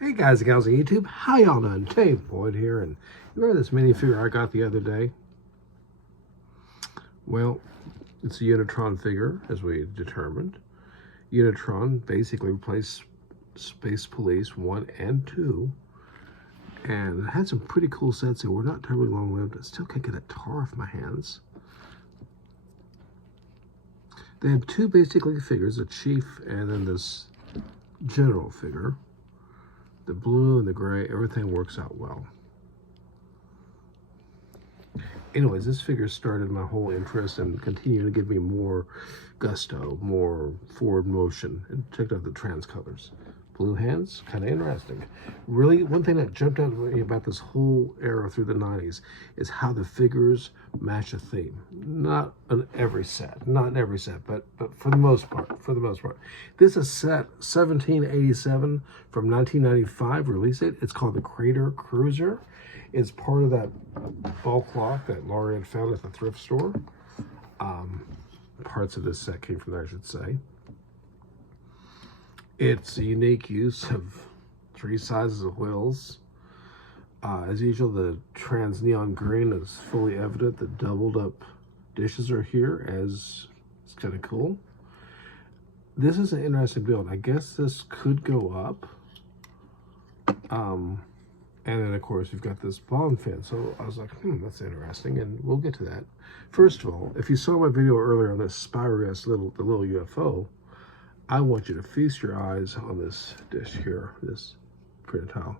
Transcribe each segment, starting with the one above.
Hey guys and gals on YouTube, how y'all doing? Dave Boyd here, and you remember this minifigure I got the other day? Well, it's a Unitron figure, as we determined. Unitron basically replaced Space Police 1 and 2, and it had some pretty cool sets that were not terribly long-lived. I still can't get that tar off my hands. They had two basically figures, a chief and then this general figure. The blue and the gray, everything works out well. Anyways, this figure started my whole interest and continued to give me more gusto, more forward motion, and checked out the trans colors. Blue hands, kind of interesting. Really, one thing that jumped out at me about this whole era through the 90s is how the figures match a theme. Not in every set, but for the most part. This is set 1787 from 1995 release date. It's called the Crster. It's part of that bulk lot that Laurie had found at the thrift store. Parts of this set came from there, I should say. It's a unique use of 3 sizes of wheels. As usual, the trans neon green is fully evident. The doubled up dishes are here, as it's kind of cool. This is an interesting build. I guess this could go up. And then, of course, you've got this bomb fin. So I was like, that's interesting, and we'll get to that. First of all, if you saw my video earlier on this Spyrius, the little UFO, I want you to feast your eyes on this dish here, this printed tile.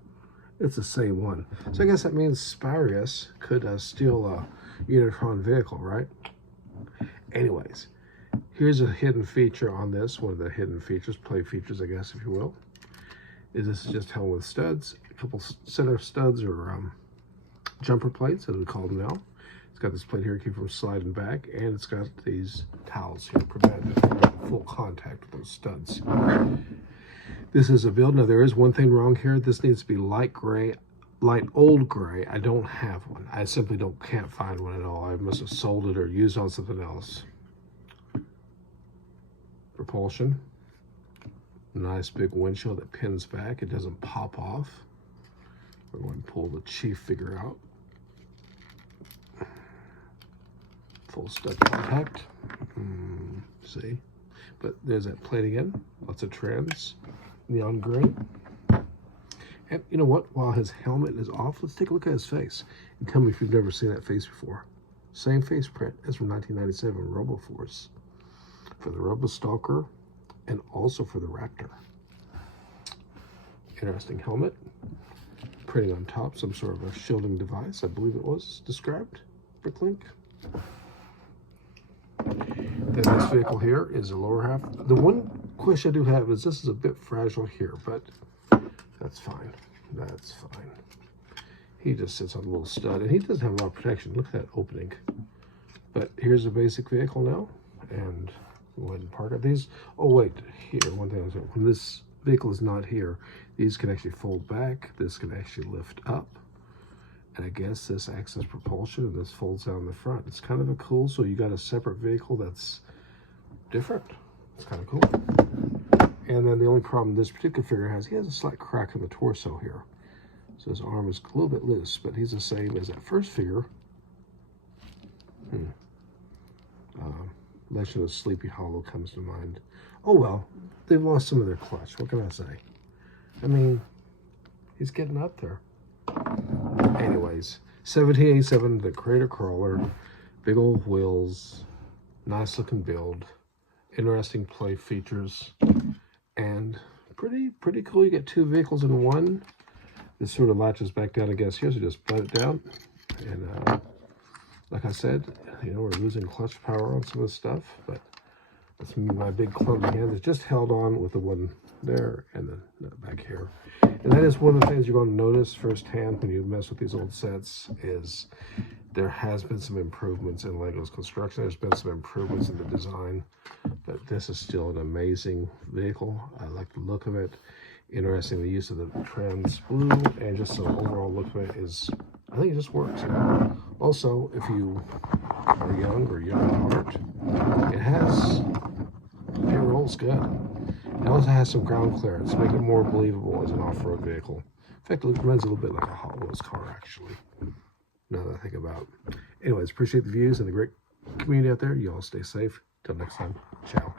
It's the same one. So I guess that means Spyrius could steal a Unitron vehicle, right? Anyways, here's a hidden feature on this. One of the hidden features, play features, I guess, if you will, is this is just held with studs. A couple center studs or jumper plates, as we call them now. It's got this plate here to keep from sliding back, and it's got these towels here to prevent full contact with those studs. This is a build. Now, there is one thing wrong here. This needs to be light gray, light old gray. I don't have one. I simply can't find one at all. I must have sold it or used on something else. Propulsion. Nice big windshield that pins back. It doesn't pop off. We're going to pull the chief figure out. Full stud contact. See? But there's that plate again. Lots of trans. Neon green. And you know what? While his helmet is off, let's take a look at his face. And tell me if you've never seen that face before. Same face print as from 1997 RoboForce. For the RoboStalker and also for the Raptor. Interesting helmet. Printing on top, some sort of a shielding device, I believe it was described. Bricklink. Then this vehicle here is the lower half. The one question I do have is this is a bit fragile here, but that's fine. That's fine. He just sits on a little stud, and he doesn't have a lot of protection. Look at that opening. But here's a basic vehicle now, and go ahead and park it. These, oh wait, here, one thing I was saying, when this vehicle is not here, these can actually fold back. This can actually lift up. And I guess this acts as propulsion, and this folds down the front. It's kind of a cool, so you got a separate vehicle that's different. It's kind of cool. And then the only problem this particular figure has, he has a slight crack in the torso here. So his arm is a little bit loose, but he's the same as that first figure. Legend of Sleepy Hollow comes to mind. Oh well, they've lost some of their clutch. What can I say? I mean, he's getting up there. Anyways, 1787, the Crater Crawler, big old wheels, nice looking build, interesting play features, and pretty cool. You get 2 vehicles in one. This sort of latches back down, I guess, here, so just butt it down. And like I said, you know, we're losing clutch power on some of this stuff, but that's my big clumsy hand that's just held on with the one there and the back here. And that is one of the things you're going to notice firsthand when you mess with these old sets is there has been some improvements in Lego's construction. There's been some improvements in the design, but this is still an amazing vehicle. I like the look of it. Interesting, the use of the trans blue, and just the overall look of it is, I think it just works. Also, if you are young or young at heart, it rolls good. It also has some ground clearance, make it more believable as an off-road vehicle. In fact, it runs a little bit like a Hot Wheels car, actually. Now that I think about it. Anyways, appreciate the views and the great community out there. You all stay safe. Till next time, ciao.